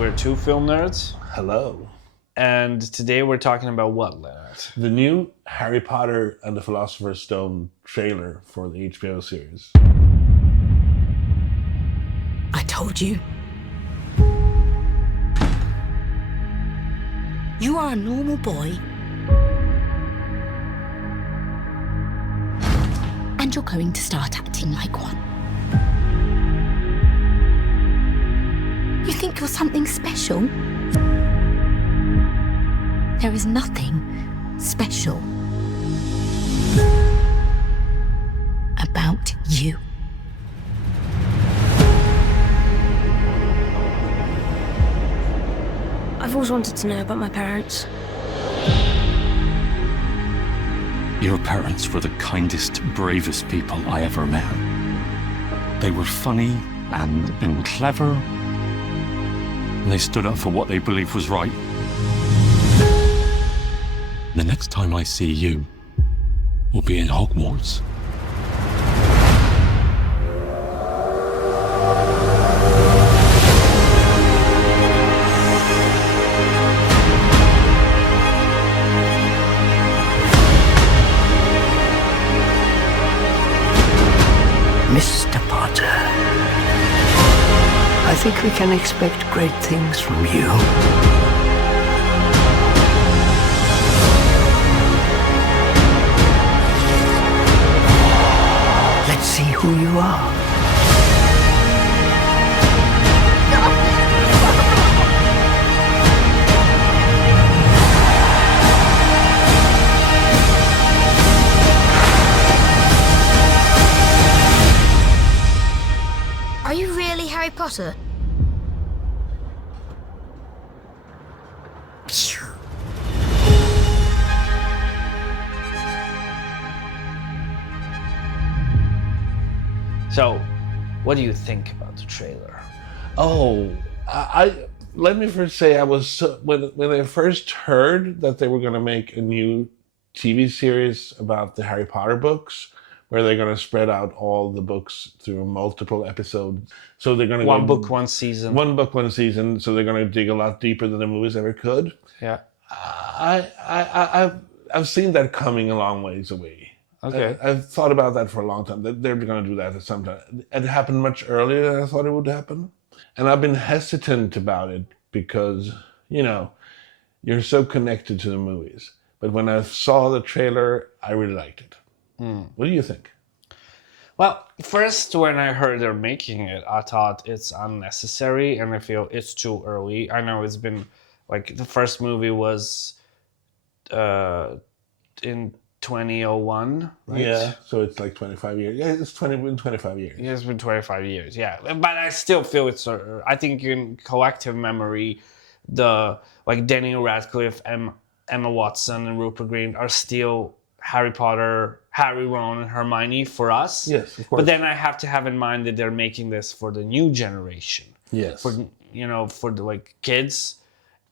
We're two film nerds, Hello. and today we're talking about what, Leonard? The new Harry Potter and the Philosopher's Stone trailer for the HBO series. I told you. You are a normal boy. And you're going to start acting like one. You think you're something special? There is nothing special about you. I've always wanted to know about my parents. Your parents were the kindest, bravest people I ever met. They were funny and clever. And they stood up for what they believed was right. The next time I see you, we'll be in Hogwarts. Mr. Potter, I think we can expect great things from you. Let's see who you are. Are you really Harry Potter? So, what do you think about the trailer? Oh, I let me first say I was when I first heard that they were going to make a new TV series about the Harry Potter books, where they're going to spread out all the books through multiple episodes. So they're going to One book, one season. One book, one season. So they're going to dig a lot deeper than the movies ever could. Yeah. I've seen that coming a long ways away. Okay. I've thought about that for a long time. That they're going to do that at some time. It happened much earlier than I thought it would happen, and I've been hesitant about it because you're so connected to the movies. But when I saw the trailer, I really liked it. What do you think? Well, first, when I heard they're making it, I thought it's unnecessary, and I feel it's too early. I know it's been, like, the first movie was in 2001, right? Yeah, so it's like 25 years. Yeah, it's 25 years. Yeah, it's been 25 years, yeah. But I still feel it's, I think in collective memory, Daniel Radcliffe, Emma Watson, and Rupert Grint are still Harry Potter, Harry, Ron, and Hermione for us. Yes, of course. But then I have to have in mind that they're making this for the new generation. Yes. For the kids.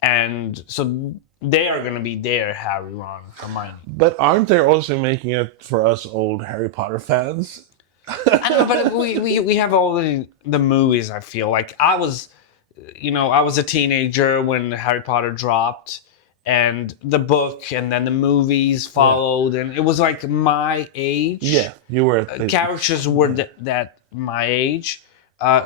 And so they are going to be there, Harry, Ron, Hermione. But aren't they also making it for us old Harry Potter fans? I know, but we have all the movies, I feel. Like, I was a teenager when Harry Potter dropped. And the book, and then the movies followed, and it was like my age. Yeah, you were. Characters were that my age,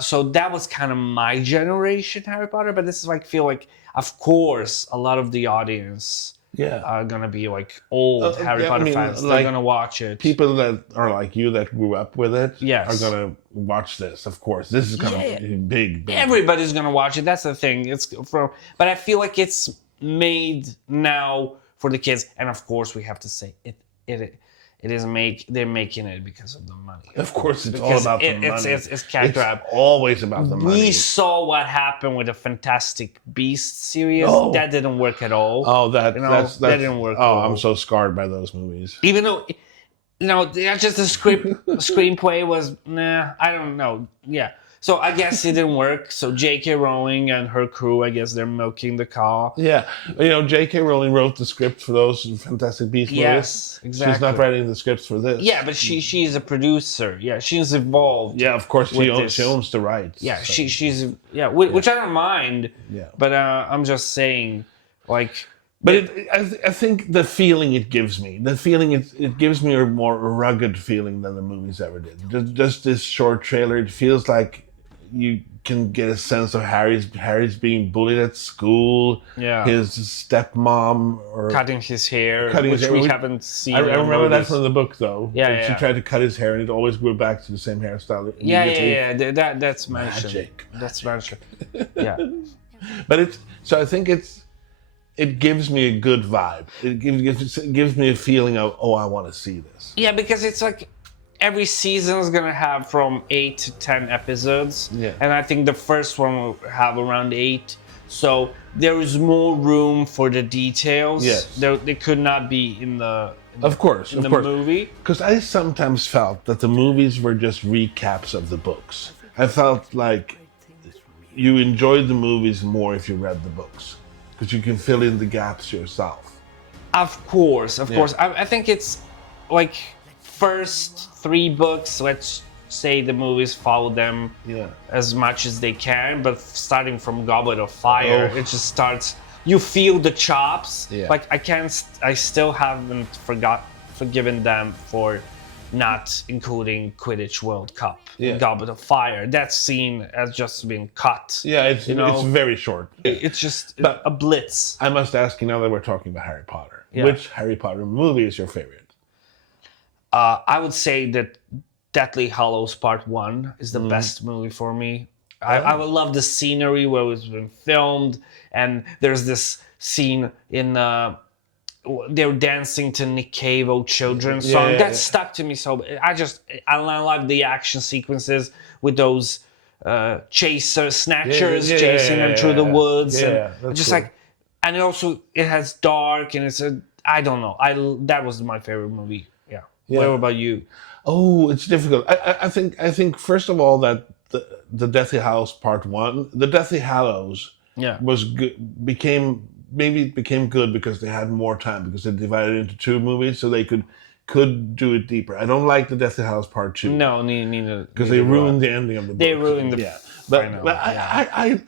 so that was kind of my generation, Harry Potter. But this is feel like, of course, a lot of the audience are gonna be like old Harry Potter fans. They're gonna watch it. People that are like you that grew up with it Yes. are gonna watch this. Of course, this is gonna be big. Everybody's gonna watch it. That's the thing. But I feel like it's made now for the kids, and of course we have to say they're making it because of the money. Of course, it's all about the money. It's cat grab. Always about the money. We saw what happened with the Fantastic Beasts series. Oh. That didn't work at all. Oh, that didn't work. Oh, I'm so scarred by those movies. Even though, just the screenplay was I don't know. Yeah, So I guess it didn't work. So J.K. Rowling and her crew, I guess they're milking the cow. Yeah, J.K. Rowling wrote the script for those Fantastic Beasts movies. Yes, exactly. She's not writing the scripts for this. Yeah, but she's a producer. Yeah, she's involved. Yeah, of course she with owns the rights. Yeah, so. she's which I don't mind. Yeah. But I'm just saying, like. But I think the feeling it gives me, it gives me a more rugged feeling than the movies ever did. Just this short trailer, it feels like you can get a sense of Harry's being bullied at school. Yeah. His stepmom or Cutting his hair, Cutting his which hair. we haven't seen. I in the remember that movies. from the book though. Yeah, She yeah. tried to cut his hair and it always grew back to the same hairstyle. Yeah. immediately. That's mentioned. Magic. That's mentioned. Yeah. But I think it gives me a good vibe. It gives me a feeling of, I want to see this. Yeah, because it's like every season is gonna have from 8 to 10 episodes. Yeah. And I think the first one will have around 8. So there is more room for the details. Yes. They could not be in the Of course. movie. Because I sometimes felt that the movies were just recaps of the books. I felt like you enjoyed the movies more if you read the books. Because you can fill in the gaps yourself. Of course. I think it's like first 3 books, let's say the movies follow them as much as they can, but starting from Goblet of Fire, it just starts, you feel the chops. Yeah. Like I still haven't forgiven them for not including Quidditch World Cup in Goblet of Fire. That scene has just been cut. Yeah, it's very short. It's just But a blitz. I must ask you now that we're talking about Harry Potter. Yeah. Which Harry Potter movie is your favorite? I would say that Deathly Hallows Part 1 is the best movie for me. I would love the scenery where it's been filmed, and there's this scene in they're dancing to Nick Cave, "Oh Children" song. That stuck to me so. I love the action sequences with those snatchers chasing them through the woods, and just cool. like, and it has dark, and I don't know. That was my favorite movie. Yeah. What about you? Oh, it's difficult. I think first of all that the Deathly Hallows Part 1, the Deathly Hallows was good, became good because they had more time, because they divided it into 2 movies so they could do it deeper. I don't like the Deathly Hallows Part 2. No, neither. Because they ruined the ending of the book. They ruined the But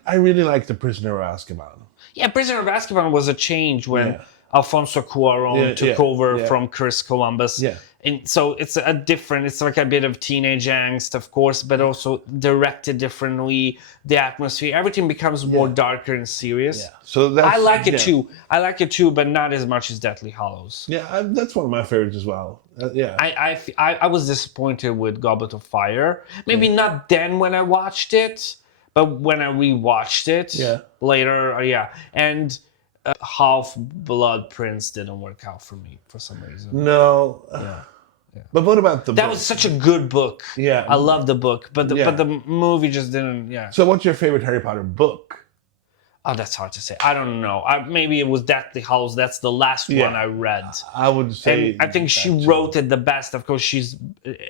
I really like The Prisoner of Azkaban. Yeah, Prisoner of Azkaban was a change when Alfonso Cuarón took over from Chris Columbus. Yeah. And so it's it's like a bit of teenage angst, of course, but also directed differently. The atmosphere, everything becomes more darker and serious. Yeah. So that's, I like it too. I like it too, but not as much as Deathly Hallows. Yeah, that's one of my favorites as well. I was disappointed with Goblet of Fire. Maybe not then when I watched it, but when I rewatched it later, and Half-Blood Prince didn't work out for me for some reason. No. But what about the book? That was such a good book. Yeah. I love the book, but the movie just didn't. Yeah. So what's your favorite Harry Potter book? Oh, that's hard to say. I don't know. Maybe it was Deathly Hallows. That's the last one I read. I would say. And I think she wrote it the best. Of course, she's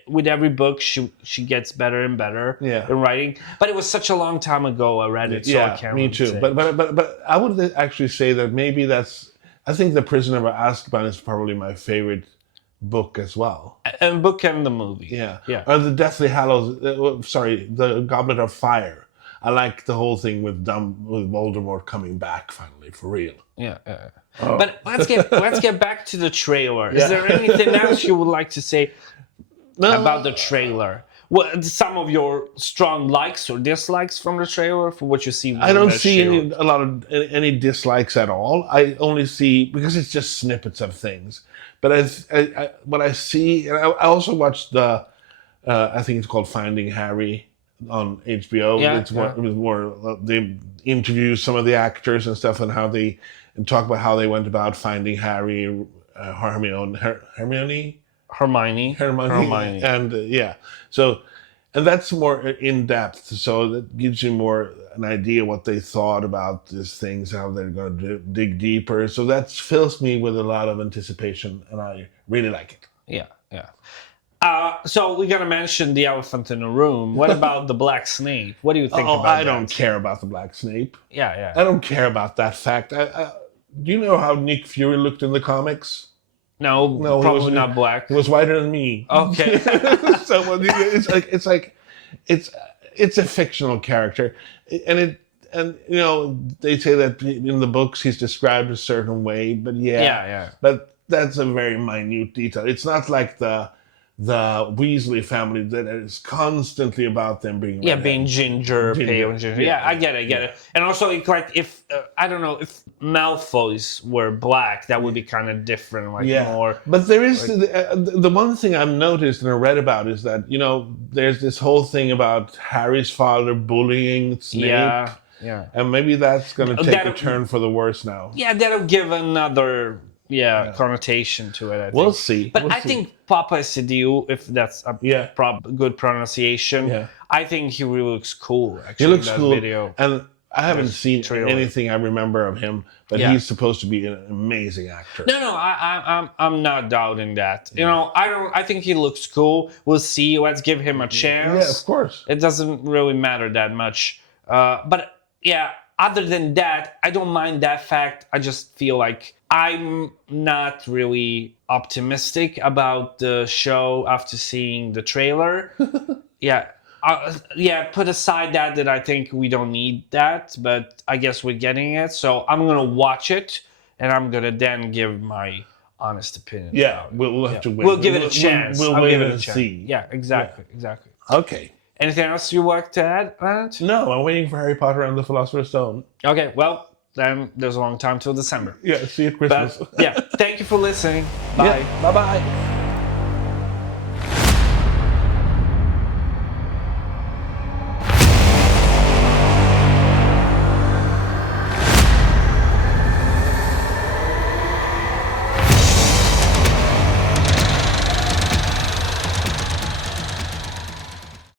with every book she gets better and better in writing. But it was such a long time ago I read it, so I can't. Me too. Say. But I would actually say that maybe I think The Prisoner of Azkaban is probably my favorite book as well. And book and the movie. Yeah. Or the Deathly Hallows. The Goblet of Fire. I like the whole thing with Voldemort coming back finally for real. Yeah. But let's get back to the trailer. Is there anything else you would like to say about the trailer? What some of your strong likes or dislikes from the trailer for what you see? I don't see any dislikes at all. I only see, because it's just snippets of things. But what I see, and I also watched I think it's called Finding Harry on HBO. It was more they interview some of the actors and stuff, and how they talk about how they went about finding Harry, Hermione, and so, and that's more in depth. So that gives you more an idea what they thought about these things, how they're going to dig deeper. So that fills me with a lot of anticipation, and I really like it. Yeah. So we're gonna mention the elephant in the room. What about the black snake? What do you think Oh, about I that? don't care about the Black Snape. Yeah. I don't care about that fact. Do you know how Nick Fury looked in the comics? No, he probably wasn't- not black. He was whiter than me. Okay. So it's a fictional character, and they say that in the books he's described a certain way, but Yeah. but that's a very minute detail. It's not like the Weasley family that is constantly about them being Being ginger, pale and ginger. Yeah, I get it. And also, like, if I don't know, if Malfoys were black, that would be kind of different, more. But there is the one thing I've noticed and I read about is that there's this whole thing about Harry's father bullying Snape. Yeah. And maybe that's going to take a That'll- turn for the worse now. Yeah, that'll give another connotation to it. I think. We'll see. But We'll I see. think Papa Sidiou, if that's a good pronunciation, Yeah. I think he really looks cool. Actually, He looks in that cool. video. And I haven't seen trailer. anything I remember of him, but Yeah. he's supposed to be an amazing actor. No, I'm not doubting that. I think he looks cool. We'll see. Let's give him a chance. Yeah, of course. It doesn't really matter that much. But yeah, other than that, I don't mind that fact. I just feel like I'm not really optimistic about the show after seeing the trailer. Put aside that I think we don't need that, but I guess we're getting it. So I'm going to watch it, and I'm going to then give my honest opinion. Yeah, we'll have to wait. We'll give it a chance. We'll I'll wait give it and a chance. see. Yeah, exactly. Okay. Anything else you like to add, Matt? No, I'm waiting for Harry Potter and the Philosopher's Stone. Okay, well, then there's a long time till December. Yeah, see you at Christmas. But, thank you for listening. Bye. Bye-bye.